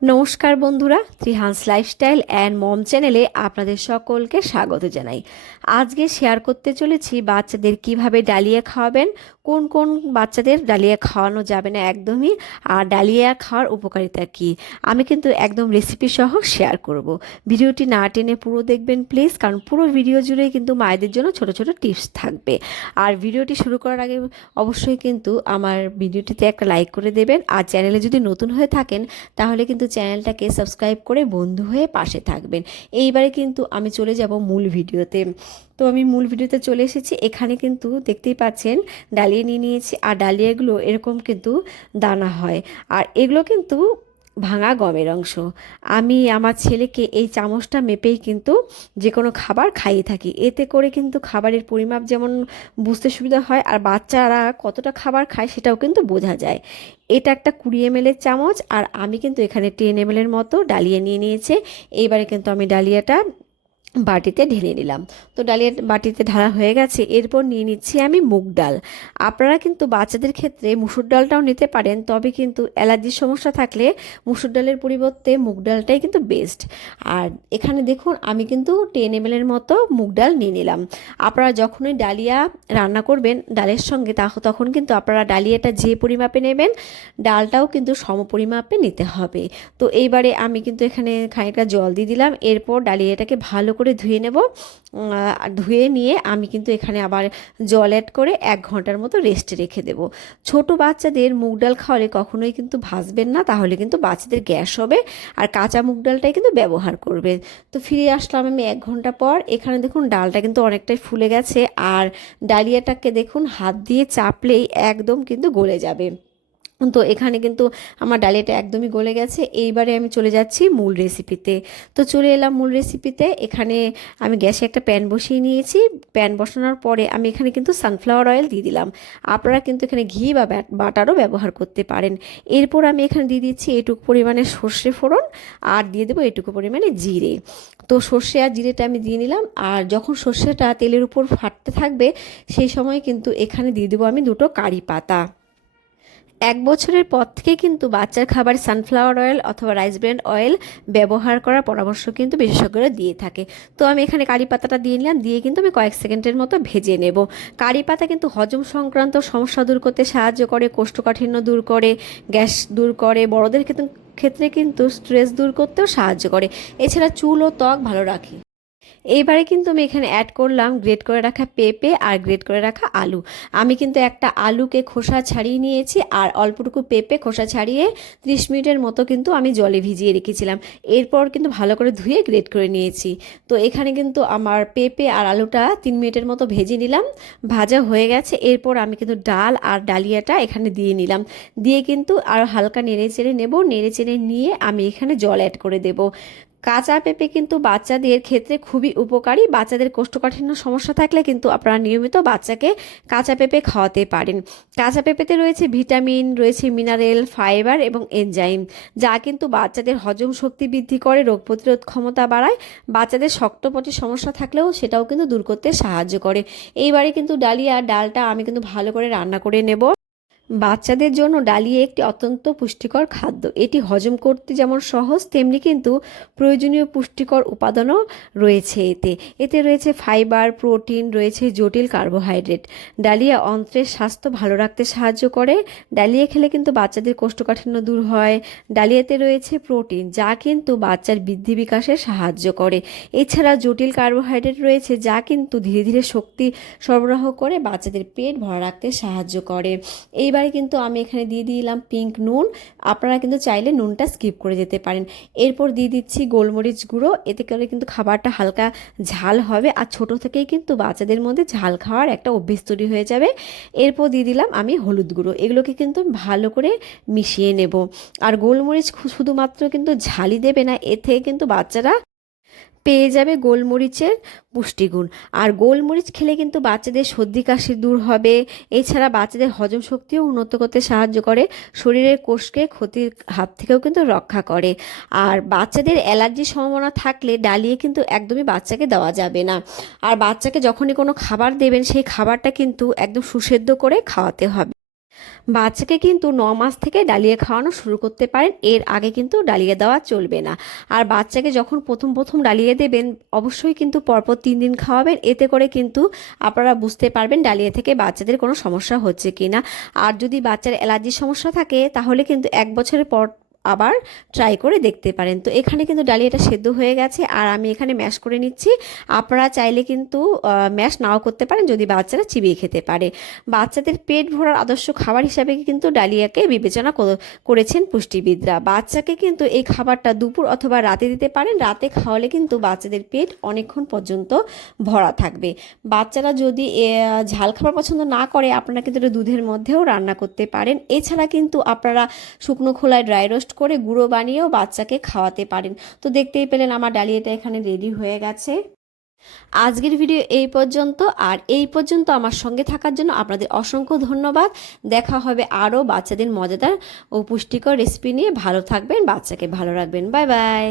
নমস্কার বন্ধুরা, Trihans lifestyle and mom চ্যানেলে আপনাদের সকলকে স্বাগত জানাই। আজকে শেয়ার করতে চলেছি বাচ্চাদের কীভাবে ডালিয়া খাওয়াবেন, কোন কোন বাচ্চাদের ডালিয়া খাওয়ানো যাবে না একদমই, আর ডালিয়া খাওয়ার উপকারিতা কি, আমি কিন্তু একদম রেসিপি সহ শেয়ার করব। ভিডিওটি না টেনে পুরো দেখবেন প্লিজ কারণ পুরো ভিডিও জুড়েই কিন্তু মায়েদের জন্য ছোট ছোট টিপস থাকবে। আর ভিডিওটি শুরু করার আগে অবশ্যই কিন্তু আমার ভিডিওটিতে একটা লাইক করে দেবেন, আর চ্যানেলে যদি নতুন হয়ে থাকেন, তাহলে কিন্তু চ্যানেলটাকে সাবস্ক্রাইব করে বন্ধু হয়ে পাশে থাকবেন। এইবারে কিন্তু আমি চলে যাব মূল ভিডিওতে। তো আমি মূল ভিডিওতে চলে এসেছি। এখানে কিন্তু দেখতেই পাচ্ছেন, ডালিয়া নিয়ে নিয়েছি। আর ডালিয়াগুলো এরকম কিন্তু দানা হয়। আর এগুলো কিন্তু ভাঙা গমের অংশ। আমি আমার ছেলেকে এই চামচটা মেপেই কিন্তু যে কোনো খাবার খাইয়ে থাকি। এতে করে কিন্তু খাবারের পরিমাপ যেমন বুঝতে সুবিধা হয় আর বাচ্চারা কতটা খাবার খায় সেটাও কিন্তু বোঝা যায়। এটা একটা কুড়ি এম চামচ আর আমি কিন্তু এখানে টেন এম মতো ডালিয়া নিয়ে নিয়েছে। এইবারে কিন্তু আমি ডালিয়াটা বাটিতে ঢেলে নিলাম। তো ডালিয়া বাটিতে ঢালা হয়ে গেছে। এরপর নিয়ে নিচ্ছি আমি মুগ ডাল। আপনারা কিন্তু বাচ্চাদের ক্ষেত্রে মুসুর ডালটাও নিতে পারেন, তবে কিন্তু অ্যালার্জির সমস্যা থাকলে মুসুর ডালের পরিবর্তে মুগ ডালটাই কিন্তু বেস্ট আর এখানে দেখুন, আমি কিন্তু টেন এম মতো মুগ ডাল নিয়ে নিলাম। আপনারা যখনই ডালিয়া রান্না করবেন ডালের সঙ্গে তা তখন কিন্তু আপনারা ডালিয়াটা যে পরিমাপে নেবেন, ডালটাও কিন্তু সম পরিমাপে নিতে হবে। তো এইবারে আমি কিন্তু এখানে খানিকটা জল দিয়ে দিলাম। এরপর ডালিয়াটাকে ভালো করে ধুয়ে নেব। ধুয়ে নিয়ে আমি কিন্তু এখানে আবার জল অ্যাড করে এক ঘণ্টার মতো রেস্টে রেখে দেব। ছোট বাচ্চাদের মুগ ডাল খাওয়ালে কখনোই কিন্তু ভাজবেন না, তাহলে কিন্তু বাচ্চাদের গ্যাস হবে আর কাঁচা মুগ ডালটাই কিন্তু ব্যবহার করবেন তো ফিরে আসলাম আমি এক ঘণ্টা পর। এখানে দেখুন ডালটা কিন্তু অনেকটাই ফুলে গেছে আর ডালিয়াটাকে দেখুন হাত দিয়ে চাপলেই একদম কিন্তু গলে যাবে। তো এখানে কিন্তু আমার ডালিয়াটা একদমই গলে গেছে। এইবারে আমি চলে যাচ্ছি মূল রেসিপিতে তো। চলে এলাম মূল রেসিপিতে এখানে আমি গ্যাসে একটা প্যান বসিয়ে নিয়েছি। প্যান বসানোর পরে আমি এখানে কিন্তু সানফ্লাওয়ার অয়েল দিয়ে দিলাম। আপনারা কিন্তু এখানে ঘি বা বাটারও ব্যবহার করতে পারেন। এরপর আমি এখানে দিয়ে দিচ্ছি এটুকু পরিমাণে সর্ষে ফোড়ন আর দিয়ে দেবো এটুকু পরিমাণে জিরে। তো সর্ষে আর জিরেটা আমি দিয়ে নিলাম। আর যখন সর্ষেটা তেলের উপর ফাটতে থাকবে, সেই সময় কিন্তু এখানে দিয়ে দেবো আমি দুটো কারি পাতা। এক বছরের পর থেকে কিন্তু বাচ্চার খাবার সানফ্লাওয়ার অয়েল অথবা রাইস ব্র্যান্ড অয়েল ব্যবহার করার পরামর্শ কিন্তু বিশেষজ্ঞরা দিয়ে থাকে। তো আমি এখানে কারি পাতাটা দিয়ে নিলাম, দিয়ে কিন্তু আমি কয়েক সেকেন্ডের মতো ভেজে নেব। কারি পাতা কিন্তু হজম সংক্রান্ত সমস্যা দূর করতে সাহায্য করে, কোষ্ঠকাঠিন্য দূর করে, গ্যাস দূর করে, বড়দের ক্ষেত্রে কিন্তু স্ট্রেস দূর করতেও সাহায্য করে। এছাড়া চুল ও ত্বক ভালো রাখে। এইবারে কিন্তু আমি এখানে অ্যাড করলাম গ্রেট করে রাখা পেঁপে আর গ্রেট করে রাখা আলু। আমি কিন্তু একটা আলুকে খোসা ছাড়িয়ে নিয়েছি আর অল্পটুকু পেঁপে খোসা ছাড়িয়ে ত্রিশ মিনিটের মতো কিন্তু আমি জলে ভিজিয়ে রেখেছিলাম। এরপর কিন্তু ভালো করে ধুয়ে গ্রেট করে নিয়েছি। তো এখানে কিন্তু আমার পেঁপে আর আলুটা তিন মিনিটের মতো ভেজে নিলাম। ভাজা হয়ে গেছে। এরপর আমি কিন্তু ডাল আর ডালিয়াটা এখানে দিয়ে নিলাম। দিয়ে কিন্তু আর হালকা নেড়ে চেড়ে নেব। নেড়ে চেড়ে নিয়ে আমি এখানে জল অ্যাড করে দেব। কাঁচা পেঁপে কিন্তু বাচ্চাদের ক্ষেত্রে খুবই উপকারী। বাচ্চাদের কোষ্ঠকাঠিন্য সমস্যা থাকলে কিন্তু আপনারা নিয়মিত বাচ্চাকে কাঁচা পেঁপে খাওয়াতে পারেন। কাঁচা পেঁপেতে রয়েছে ভিটামিন, রয়েছে মিনারেল, ফাইবার এবং এনজাইম, যা কিন্তু বাচ্চাদের হজম শক্তি বৃদ্ধি করে, রোগ প্রতিরোধ ক্ষমতা বাড়ায়। বাচ্চাদের শক্তপটির সমস্যা থাকলেও সেটাও কিন্তু দূর করতে সাহায্য করে। এইবারে কিন্তু ডালিয়া, ডালটা আমি কিন্তু ভালো করে রান্না করে নেব। বাচ্চাদের জন্য ডালিয়া একটি অত্যন্ত পুষ্টিকর খাদ্য। এটি হজম করতে যেমন সহজ, তেমনি কিন্তু প্রয়োজনীয় পুষ্টিকর উপাদানও রয়েছে এতে। এতে রয়েছে ফাইবার, প্রোটিন, রয়েছে জটিল কার্বোহাইড্রেট। ডালিয়া অন্ত্রের স্বাস্থ্য ভালো রাখতে সাহায্য করে। ডালিয়া খেলে কিন্তু বাচ্চাদের কোষ্ঠকাঠিন্য দূর হয়। ডালিয়াতে রয়েছে প্রোটিন, যা কিন্তু বাচ্চার বৃদ্ধি বিকাশে সাহায্য করে। এছাড়া জটিল কার্বোহাইড্রেট রয়েছে, যা কিন্তু ধীরে ধীরে শক্তি সরবরাহ করে বাচ্চাদের পেট ভরা রাখতে সাহায্য করে। এইবার এবারে কিন্তু আমি এখানে দিয়ে দিলাম পিঙ্ক নুন। আপনারা কিন্তু চাইলে নুনটা স্কিপ করে যেতে পারেন। এরপর দিয়ে দিচ্ছি গোলমরিচ গুঁড়ো। এতে করে কিন্তু খাবারটা হালকা ঝাল হবে আর ছোট থেকেই কিন্তু বাচ্চাদের মধ্যে ঝাল খাওয়ার একটা অভ্যেস তৈরি হয়ে যাবে। এরপর দিয়ে দিলাম আমি হলুদ গুঁড়ো। এগুলোকে কিন্তু ভালো করে মিশিয়ে নেব। আর গোলমরিচ শুধুমাত্র কিন্তু ঝালই দেবে না এ থেকে কিন্তু বাচ্চারা পেয়ে যাবে গোলমরিচের পুষ্টিগুণ। আর গোলমরিচ খেলে কিন্তু বাচ্চাদের সর্দি কাশি দূর হবে। এছাড়া বাচ্চাদের হজম শক্তিও উন্নত করতে সাহায্য করে। শরীরের কোষকে ক্ষতির হাত থেকেও কিন্তু রক্ষা করে। আর বাচ্চাদের অ্যালার্জির সম্ভাবনা থাকলে ডালিয়ে কিন্তু একদমই বাচ্চাকে দেওয়া যাবে না। আর বাচ্চাকে যখনই কোনো খাবার দেবেন, সেই খাবারটা কিন্তু একদম সুসেদ্ধ করে খাওয়াতে হবে। বাচ্চাকে কিন্তু ন মাস থেকে ডালিয়া খাওয়ানো শুরু করতে পারেন, এর আগে কিন্তু ডালিয়া দেওয়া চলবে না। আর বাচ্চাকে যখন প্রথম প্রথম ডালিয়া দেবেন, অবশ্যই কিন্তু পরপর তিন দিন খাওয়াবেন, এতে করে কিন্তু আপনারা বুঝতে পারবেন ডালিয়া থেকে বাচ্চাদের কোনো সমস্যা হচ্ছে কি না আর যদি বাচ্চার অ্যালার্জির সমস্যা থাকে, তাহলে কিন্তু এক বছরের পর আবার ট্রাই করে দেখতে পারেন। তো এখানে কিন্তু ডালিয়াটা সেদ্ধ হয়ে গেছে আর আমি এখানে ম্যাশ করে নিচ্ছি। আপনারা চাইলে কিন্তু ম্যাশ নাও করতে পারেন যদি বাচ্চারা চিবিয়ে খেতে পারে। বাচ্চাদের পেট ভরার আদর্শ খাবার হিসাবে কিন্তু ডালিয়াকে বিবেচনা কর- করেছেন পুষ্টিবিদরা। বাচ্চাকে কিন্তু এই খাবারটা দুপুর অথবা রাতে দিতে পারেন। রাতে খাওয়ালে কিন্তু বাচ্চাদের পেট অনেকক্ষণ পর্যন্ত ভরা থাকবে। বাচ্চারা যদি ঝাল খাবার পছন্দ না করে, আপনারা কিন্তু দুধের মধ্যেও রান্না করতে পারেন। এছাড়া কিন্তু আপনারা শুকনো খোলায় ড্রাই রোস্ট করে গুঁড়ো বানিয়েও বাচ্চাকে খাওয়াতে পারেন। তো দেখতেই পেলেন আমার ডালিয়াটা এখানে রেডি হয়ে গেছে। আজকের ভিডিও এই পর্যন্ত। আর এই পর্যন্ত আমার সঙ্গে থাকার জন্য আপনাদের অসংখ্য ধন্যবাদ। দেখা হবে আরও বাচ্চাদের মজাদার ও পুষ্টিকর রেসিপি নিয়ে। ভালো থাকবেন, বাচ্চাকে ভালো রাখবেন। Bye bye